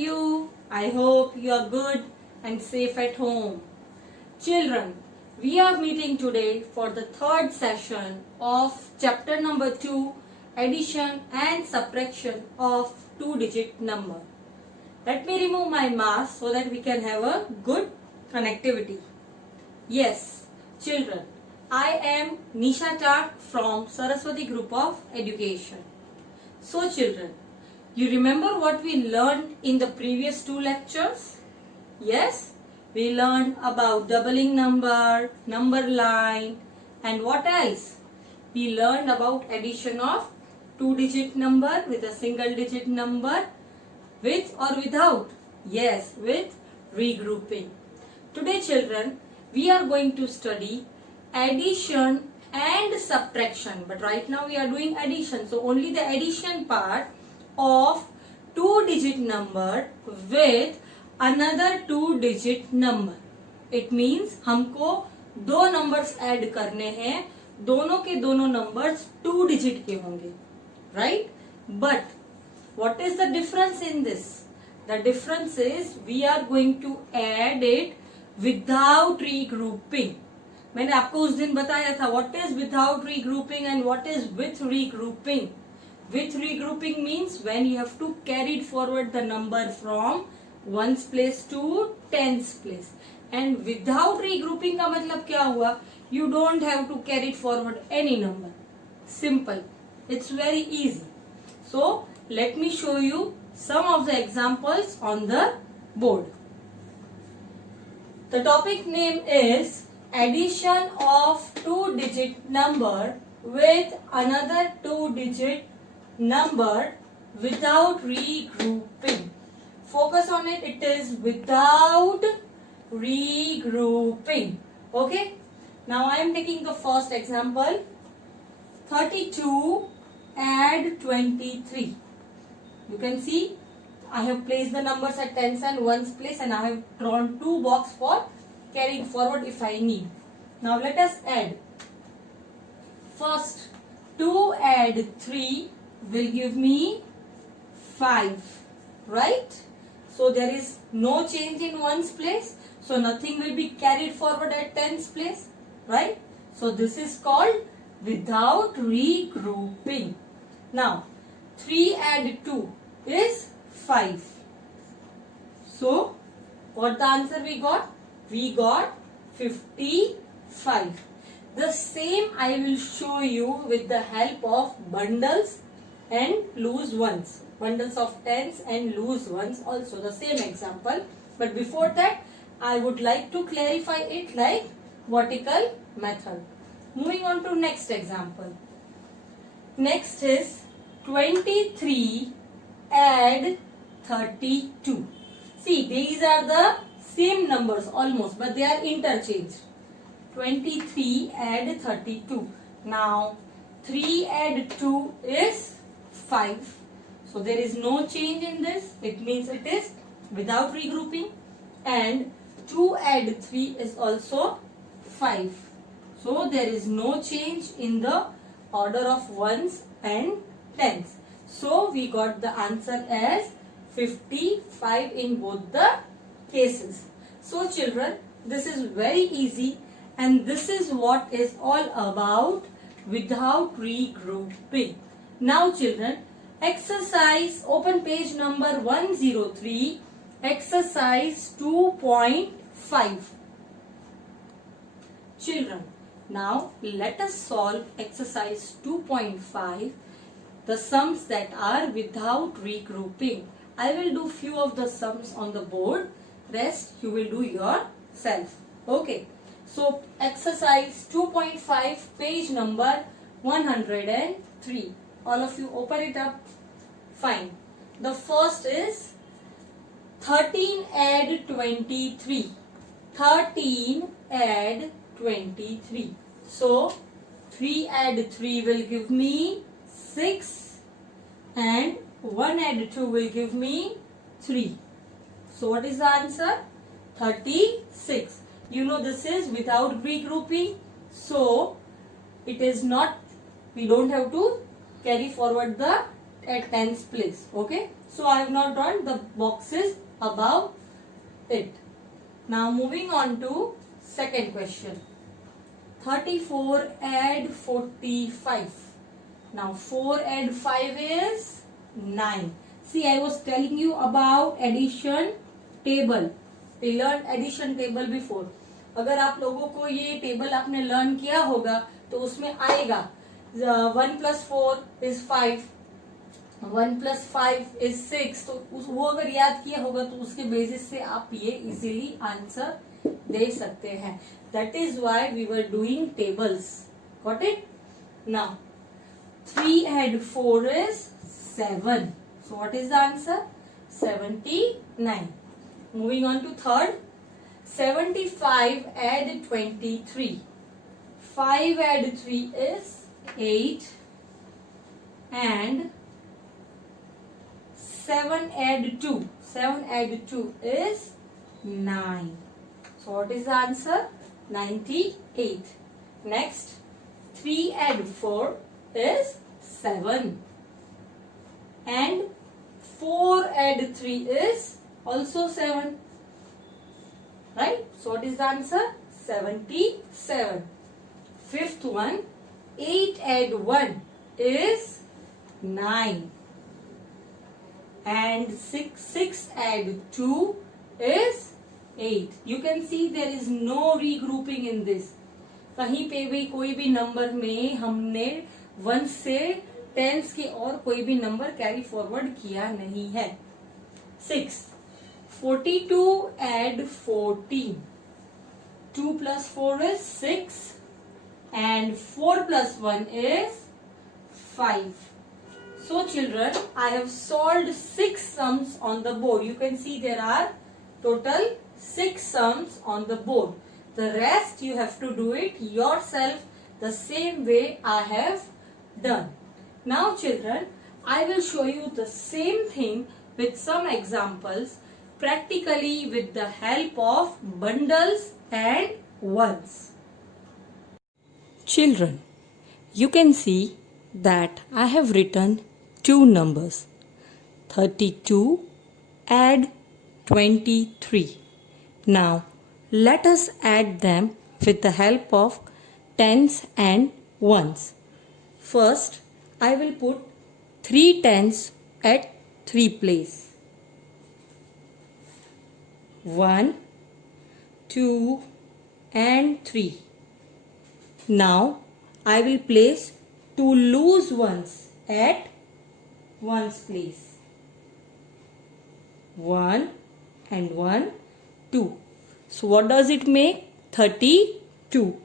you? I hope you are good and safe at home. Children, we are meeting today for the third session of chapter number 2, addition and subtraction of two-digit number. Let me remove my mask so that we can have a good connectivity. Yes, children, I am Nisha Tak from Saraswati Group of Education. So children, you remember what we learned in the previous two lectures? Yes, we learned about doubling number, number line, and what else? We learned about addition of two-digit number with a single-digit number, with or without? Yes, with regrouping. Today children, we are going to study addition and subtraction, but right now we are doing addition, so only the addition part of two-digit number with another two-digit number. It means हमको दो numbers add करने हैं, दोनों के दोनों numbers two digit के होंगे, right? But what is the difference in this? The difference is we are going to add it without regrouping. मैंने आपको उस दिन बताया था what is without regrouping and what is with regrouping. With regrouping means when you have to carry forward the number from ones place to tens place. And without regrouping का मतलब क्या हुआ? You don't have to carry forward any number. Simple. It's very easy. So let me show you some of the examples on the board. The topic name is addition of two-digit number with another two-digit number without regrouping. Focus on it. It is without regrouping. Okay. Now I am taking the first example. 32 add 23. You can see I have placed the numbers at tens and ones place, and I have drawn two boxes for carrying forward if I need. Now let us add. First, 2 add 3 will give me 5, right? So there is no change in ones place, so nothing will be carried forward at tens place, right? So this is called without regrouping. Now 3 add 2 is 5. So what the answer we got? We got 55. The same I will show you with the help of bundles and loose ones. Bundles of tens and loose ones, also the same example. But before that, I would like to clarify it like vertical method. Moving on to next example. Next is 23 add 32. See, these are the same numbers almost, but they are interchanged. 23 add 32. Now 3 add 2 is 5. So there is no change in this. It means it is without regrouping. And 2 add 3 is also 5. So there is no change in the order of ones and tens. So we got the answer as 55 in both the cases. So children, this is very easy, and this is what is all about without regrouping. Now children, exercise, open page number 103, exercise 2.5. Children, now let us solve exercise 2.5, the sums that are without regrouping. I will do few of the sums on the board, rest you will do yourself. Okay. So exercise 2.5, page number 103. All of you open it up. Fine. The first is 13 add 23. 13 add 23. So 3 add 3 will give me 6, and 1 add 2 will give me 3. So what is the answer? 36. You know this is without regrouping, so it is not, we don't have to carry forward the at tens place. Okay, so I have not drawn the boxes above it. Now moving on to second question. 34 add 45. Now 4 add 5 is 9. See, I was telling you about addition table. We learned addition table before. अगर आप लोगों को ये table आपने learn किया होगा तो उसमें आएगा 1 plus 4 is 5, 1 plus 5 is 6. तो वो अगर याद किया होगा तो उसके बेसिस से आप ये इजीली आंसर दे सकते हैं. That is why we were doing tables. Got it? Now 3 add 4 is 7. So what is the answer? 79. Moving on to third. 75 add 23. 5 add 3 is 8. And 7 add 2. 7 add 2 is 9. So what is the answer? 98. Next. 3 add 4 is 7. And 4 add 3 is also 7. Right? So what is the answer? 77. Fifth one. 8 add 1 is 9. And 6 add 2 is 8. You can see there is no regrouping in this. कहीं पे भी कोई भी number में हमने 1 से 10s के और कोई भी नंबर कैरी फॉरवर्ड किया नहीं है. 6. 42 add 14. 2 plus 4 is 6. And 4 plus 1 is 5. So children, I have solved 6 sums on the board. You can see there are total 6 sums on the board. The rest you have to do it yourself the same way I have done. Now children, I will show you the same thing with some examples practically with the help of bundles and ones. Children, you can see that I have written 2 numbers. 32 add 23. Now let us add them with the help of tens and ones. First, I will put 3 tens at 3 place. 1, 2 and 3. Now I will place 2 loose ones at ones place. 1 and 1, 2. So what does it make? 32.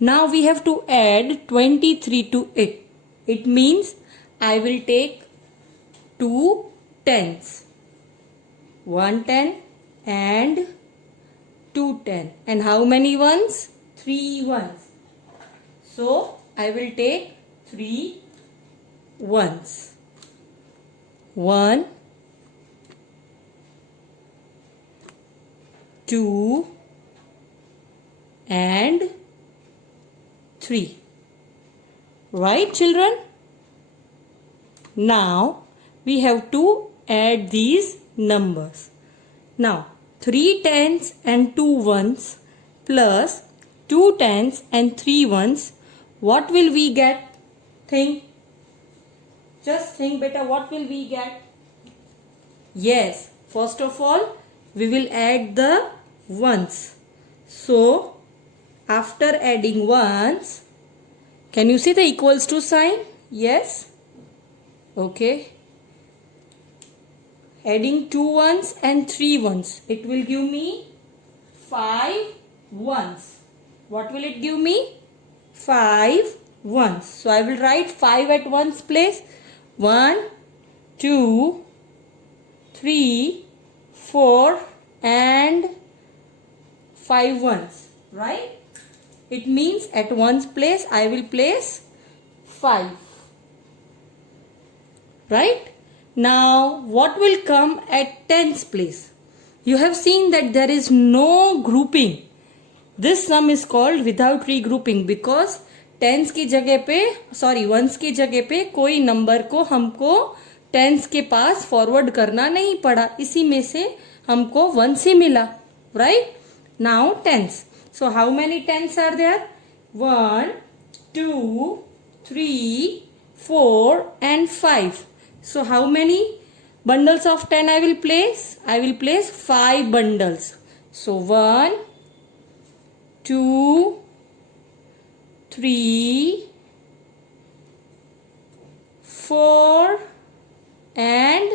Now we have to add 23 to it. It means I will take 2 tens. 1 10 and 2 10. And how many ones? 3 ones. So I will take 3 ones. 1, 2 and 3. Right children? Now we have to add these numbers. Now 3 tens and 2 ones plus 2 tens and 3 ones. What will we get? Think. Just think better, what will we get? Yes, first of all, we will add the ones. So, after adding ones, can you see the equals to sign? Yes? Okay. Adding 2 ones and 3 ones. It will give me 5 ones. What will it give me? 5 ones. So, I will write 5 at ones place. 1, 2, 3, 4 and 5 ones. Right? It means at ones place I will place 5. Right? Now what will come at tens place? You have seen that there is no grouping. This sum is called without regrouping because tens की जगह पे ones की जगह पे कोई number को हमको tense के पास फॉरवर्ड करना नहीं पड़ा, इसी में से हमको 1 से मिला, right? Now tens. So how many tens are there? 1, 2, 3, 4 and 5. So how many bundles of 10 I will place? I will place 5 bundles. So 1, 2, 3, 4 and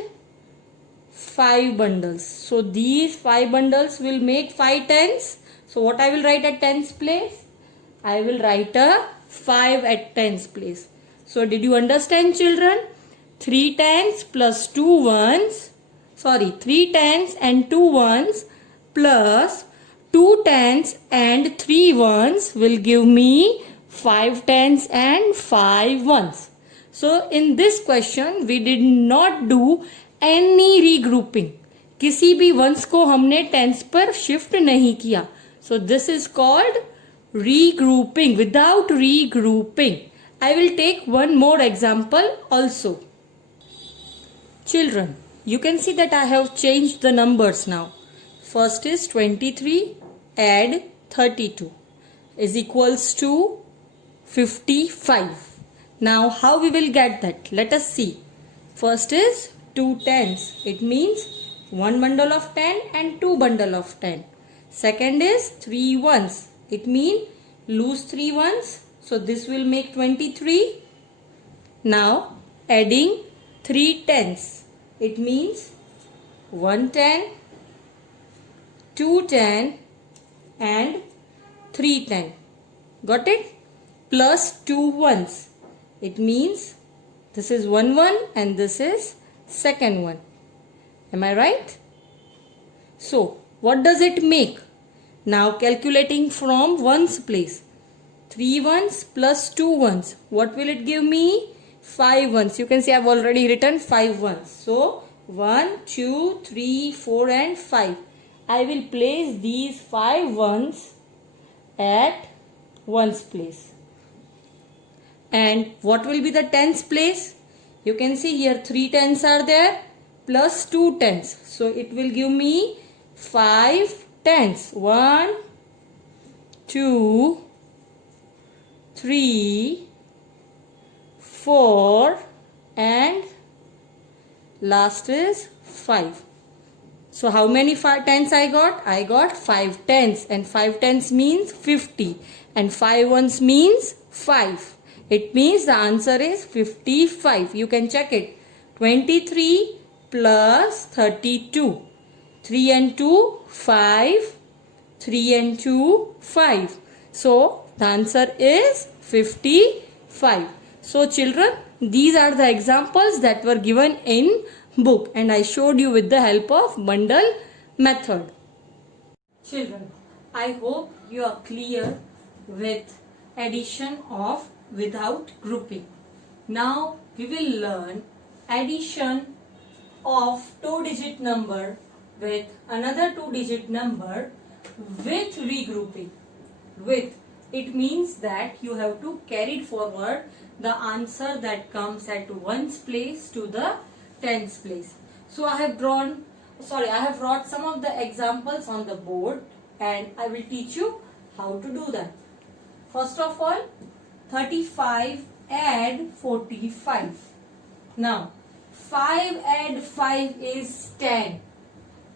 5 bundles. So these 5 bundles will make 5 tens. So what I will write at tens place? I will write a 5 at tens place. So did you understand, children? 3 tens plus 2 ones. Sorry, 3 tens and 2 ones plus 2 tens and 3 ones will give me 5 tens and 5 ones. So in this question we did not do any regrouping. किसी भी ones को हमने tens पर shift नहीं किया. So this is called regrouping. Without regrouping, I will take one more example also. Children, you can see that I have changed the numbers now. First is 23 add 32 is equals to 55. Now how we will get that? Let us see. First is 2 tens. It means 1 bundle of 10 and 2 bundle of 10. Second is 3 ones. It means lose 3 ones. So this will make 23. Now adding 3 tens. It means 1 10, 2 10 and 3 10. Got it? Plus 2 ones. It means this is 1 1 and this is second one. Am I right? So what does it make? Now calculating from ones place. 3 ones plus 2 ones. What will it give me? 5 ones. You can see I have already written 5 ones. So 1, 2, 3, 4 and 5. I will place these 5 ones at ones place. And what will be the tens place? You can see here 3 tens are there plus 2 tens. So it will give me 5 tens. 1, 2, 3, 4 and last is 5. So how many tens I got? I got 5 tens, and 5 tens means 50 and 5 ones means 5. It means the answer is 55. You can check it. 23 plus 32. 3 and 2, 5. 3 and 2, 5. So the answer is 55. So children, these are the examples that were given in book and I showed you with the help of bundle method. Children, I hope you are clear with addition of without grouping. Now we will learn addition of 2-digit number with another 2-digit number with regrouping. With, it means that you have to carry forward the answer that comes at ones place to the tens place. So I have brought some of the examples on the board and I will teach you how to do that. First of all, 35 add 45. Now 5 add 5 is 10.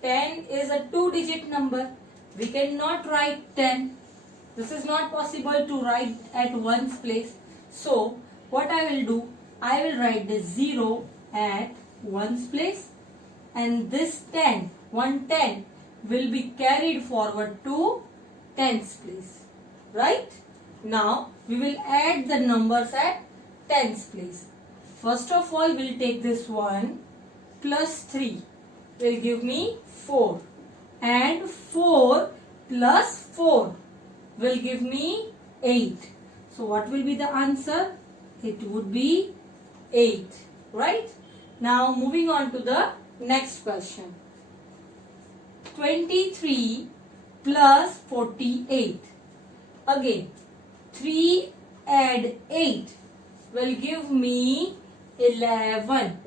10 is a 2-digit number. We cannot write 10. This is not possible to write at ones place. So what I will do, I will write the 0 at ones place and this 10, 110 will be carried forward to tens place. Right? Now we will add the numbers at tens place. First of all, we will take this 1 plus 3 will give me 4 and 4 plus 4 will give me 8. So what will be the answer? It would be 8. Right? Now moving on to the next question. 23 plus 48. Again, 3 add 8 will give me 11.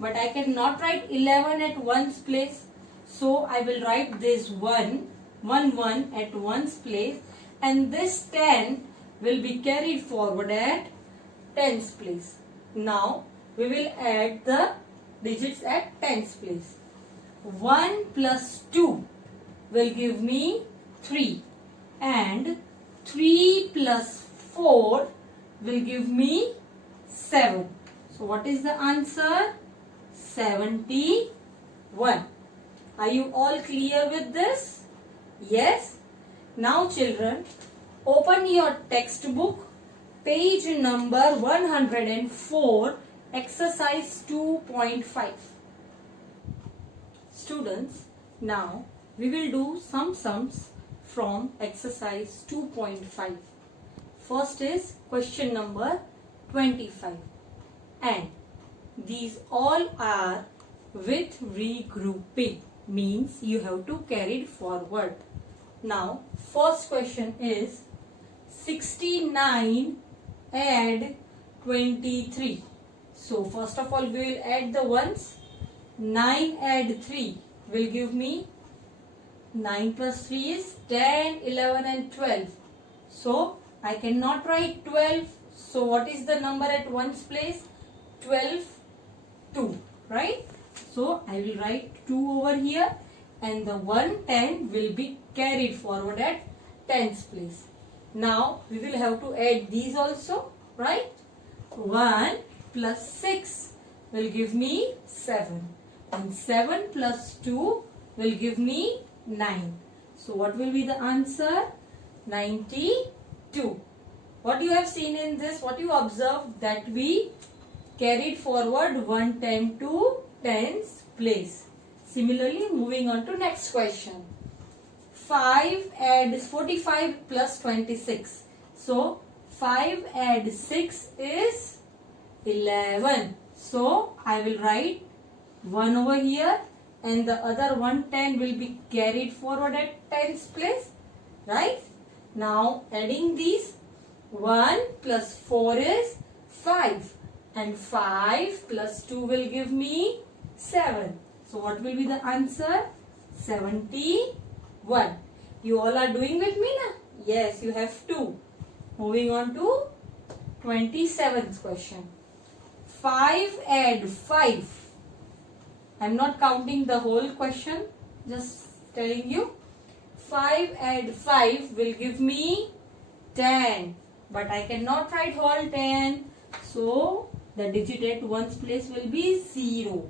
but I cannot write 11 at one's place. So I will write this 1 at one's place, and this 10 will be carried forward at tens place. Now we will add the digits at tens place. 1 plus 2 will give me 3, and 3 plus 4 will give me 7. So what is the answer? 71. Are you all clear with this? Yes? Now children, open your textbook, page number 104, exercise 2.5. Students, now we will do some sums from exercise 2.5. First is question number 25, and these all are with regrouping, means you have to carry it forward. Now first question is 69 add 23. So first of all we will add the ones. 9 add 3 will give me 9 plus 3 is 10, 11 and 12. So I cannot write 12. So what is the number at one's place? 12, 2, right? So I will write 2 over here, and the 110 will be carried forward at tens place. Now we will have to add these also, right? 1 plus 6 will give me 7, and 7 plus 2 will give me 9. So what will be the answer? 92. What you have seen in this, what you observed, that we carried forward 110 to tens place. Similarly, moving on to next question. 5 add 45 plus 26. So 5 add 6 is 11. So I will write 1 over here, and the other 110 will be carried forward at tens place, right? Now adding these, 1 plus 4 is 5, and 5 plus 2 will give me 7. So what will be the answer? 71. You all are doing with me na? Yes, you have to. Moving on to 27th question. 5 add 5. I am not counting the whole question, just telling you. 5 add 5 will give me 10. But I cannot write whole 10. So the digit at one's place will be 0.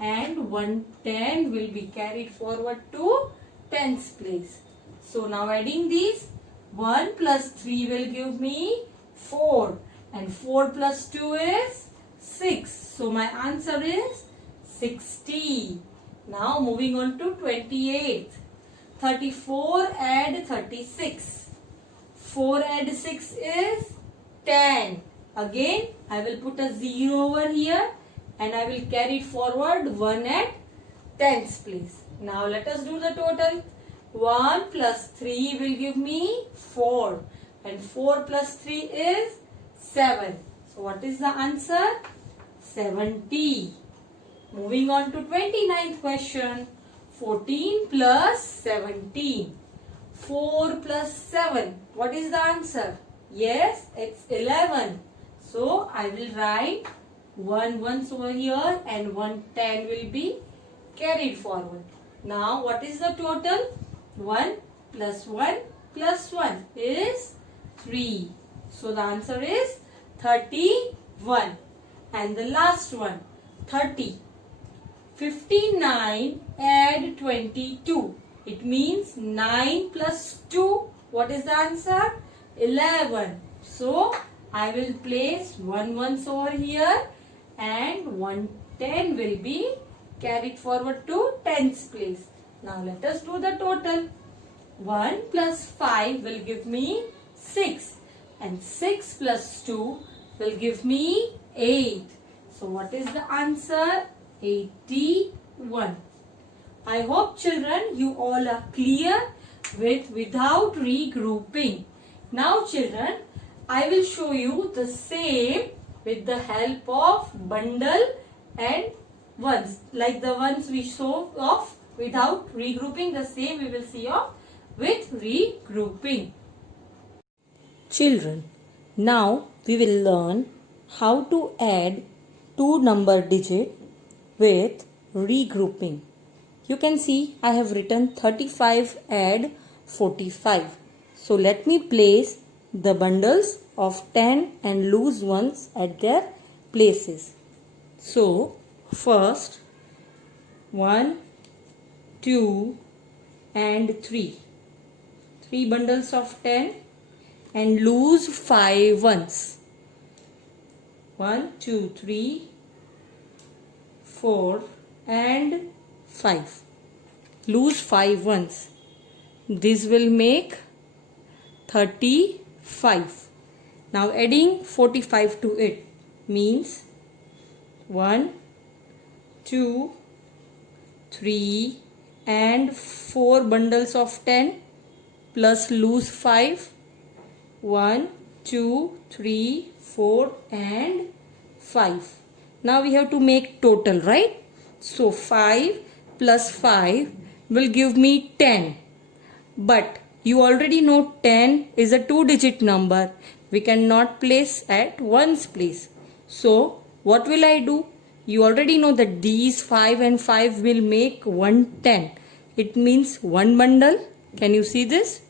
And 110 will be carried forward to tens place. So now adding these, 1 plus 3 will give me 4. And 4 plus 2 is 6. So my answer is 60. Now moving on to 28th. 34 add 36. 4 add 6 is 10. Again, I will put a 0 over here, and I will carry it forward 1 at tens place. Now let us do the total. 1 plus 3 will give me 4, and 4 plus 3 is 7. So what is the answer? 70. Moving on to 29th question. 14 plus 17. 4 plus 7. What is the answer? Yes, it's 11. So I will write 1 ones over here, and 110 will be carried forward. Now what is the total? 1 plus 1 plus 1 is 3. So the answer is 31. And the last one, 30. 59 add 22. It means 9 plus 2. What is the answer? 11. So I will place 1 ones over here, and 110 will be carried forward to tens place. Now let us do the total. 1 plus 5 will give me 6, and 6 plus 2 will give me 8. So what is the answer? 81. I hope children you all are clear with without regrouping. Now children, I will show you the same with the help of bundle and ones, like the ones we saw of without regrouping. The same we will see of with regrouping. Children, now we will learn how to add two number digit with regrouping. You can see I have written 35 add 45. So let me place the bundles of 10 and loose ones at their places. So first 1, 2 and 3. 3 bundles of 10 and loose 5 ones. 1, 2, 3, 4 and 5. Loose 5 ones. This will make 35. Now adding 45 to it means 1, 2, 3 and 4 bundles of 10 plus loose 5. 1, 2, 3, 4 and 5. Now we have to make total, right? So 5 plus 5 will give me 10. But you already know 10 is a 2-digit number. We cannot place at ones place. So what will I do? You already know that these 5 and 5 will make 110. It means one bundle. Can you see this?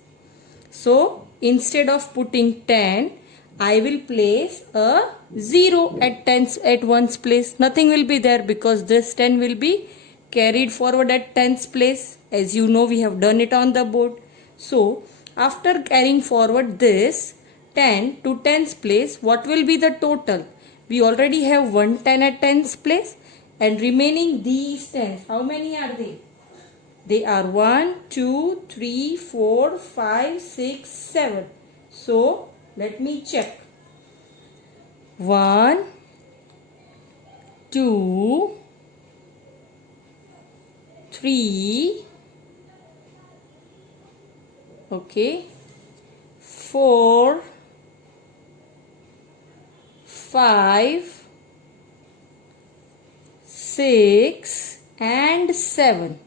So instead of putting 10, I will place a 0 at ones place. Nothing will be there because this 10 will be carried forward at tens place. As you know, we have done it on the board. So after carrying forward this 10 to tens place, what will be the total? We already have 110 at tens place and remaining these 10s. How many are they? They are 1, 2, 3, 4, 5, 6, 7. So let me check. 1, 2, 3, okay, 4, 5, 6 and 7.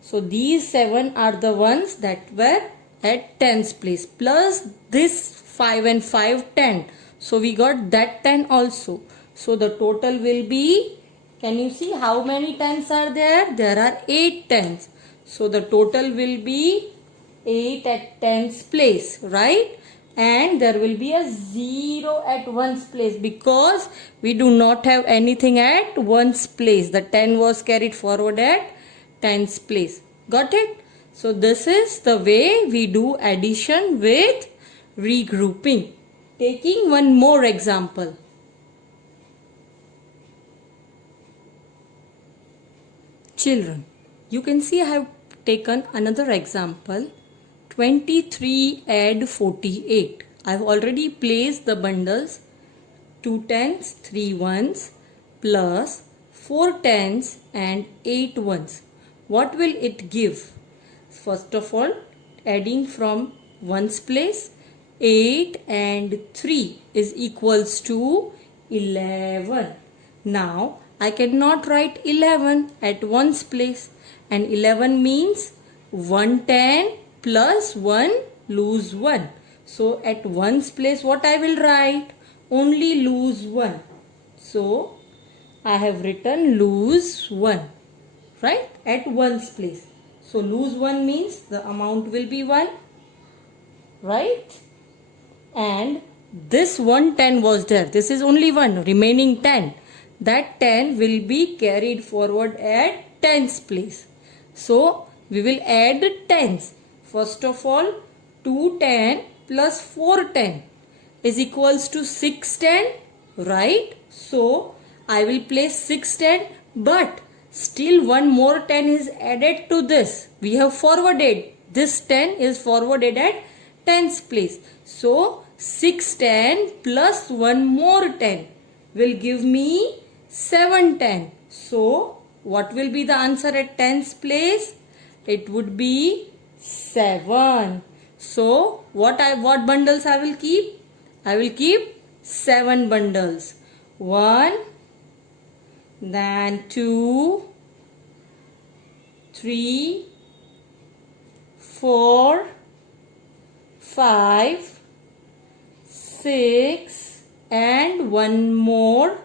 So these 7 are the ones that were at tens place plus this 5 and 5 10. So we got that 10 also. So the total will be, can you see how many tens are there? There are 8 tens. So the total will be 8 at tens place, right? And there will be a 0 at ones place because we do not have anything at ones place. The 10 was carried forward at tens place. Got it? So this is the way we do addition with regrouping. Taking one more example. Children, you can see I have taken another example. 23 add 48. I have already placed the bundles 2 tens, 3 ones plus 4 tens and 8 ones. What will it give? First of all, adding from ones place, 8 and 3 is equals to 11. Now I cannot write 11 at ones place, and 11 means 110 plus 1 lose 1. So at ones place what I will write? Only lose 1. So I have written lose 1, right, at ones place. So lose 1 means the amount will be 1, right? And this 110 was there. This is only 1, remaining 10. That 10 will be carried forward at tens place. So we will add tens. First of all, 210 plus 410 is equals to 610, right? So I will place 610, but still one more 10 is added to this. We have forwarded. This 10 is forwarded at tens place. So 610 plus one more 10 will give me 710. So what will be the answer at tens place? It would be 7. So what bundles I will keep? I will keep 7 bundles. 1, then 2, 3, 4, 5, 6 and one more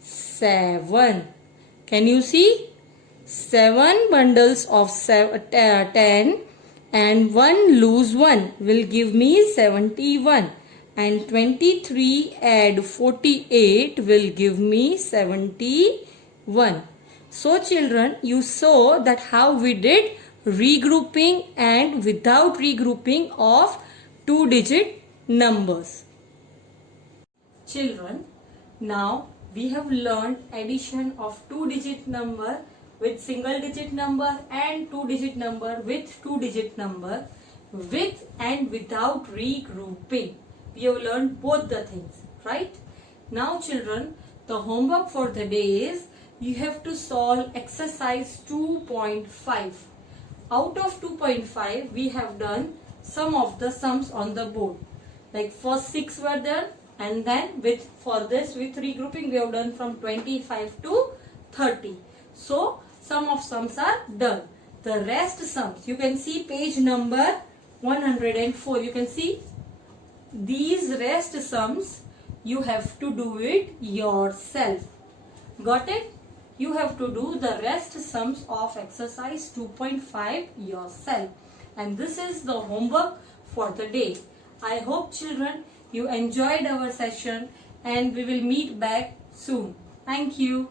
7. Can you see? 7 bundles of 10 and 1 loose one will give me 71, and 23 add 48 will give me 71. So children, you saw that how we did regrouping and without regrouping of 2-digit numbers. Children, now we have learned addition of 2-digit number with single-digit number and 2-digit number with 2-digit number, with and without regrouping. We have learned both the things, right? Now children, the homework for the day is you have to solve exercise 2.5. Out of 2.5, we have done some of the sums on the board. Like first 6 were done, and then with regrouping we have done from 25 to 30. So some of sums are done. The rest sums, you can see page number 104. You can see these rest sums you have to do it yourself. Got it? You have to do the rest sums of exercise 2.5 yourself. And this is the homework for the day. I hope children you enjoyed our session, and we will meet back soon. Thank you.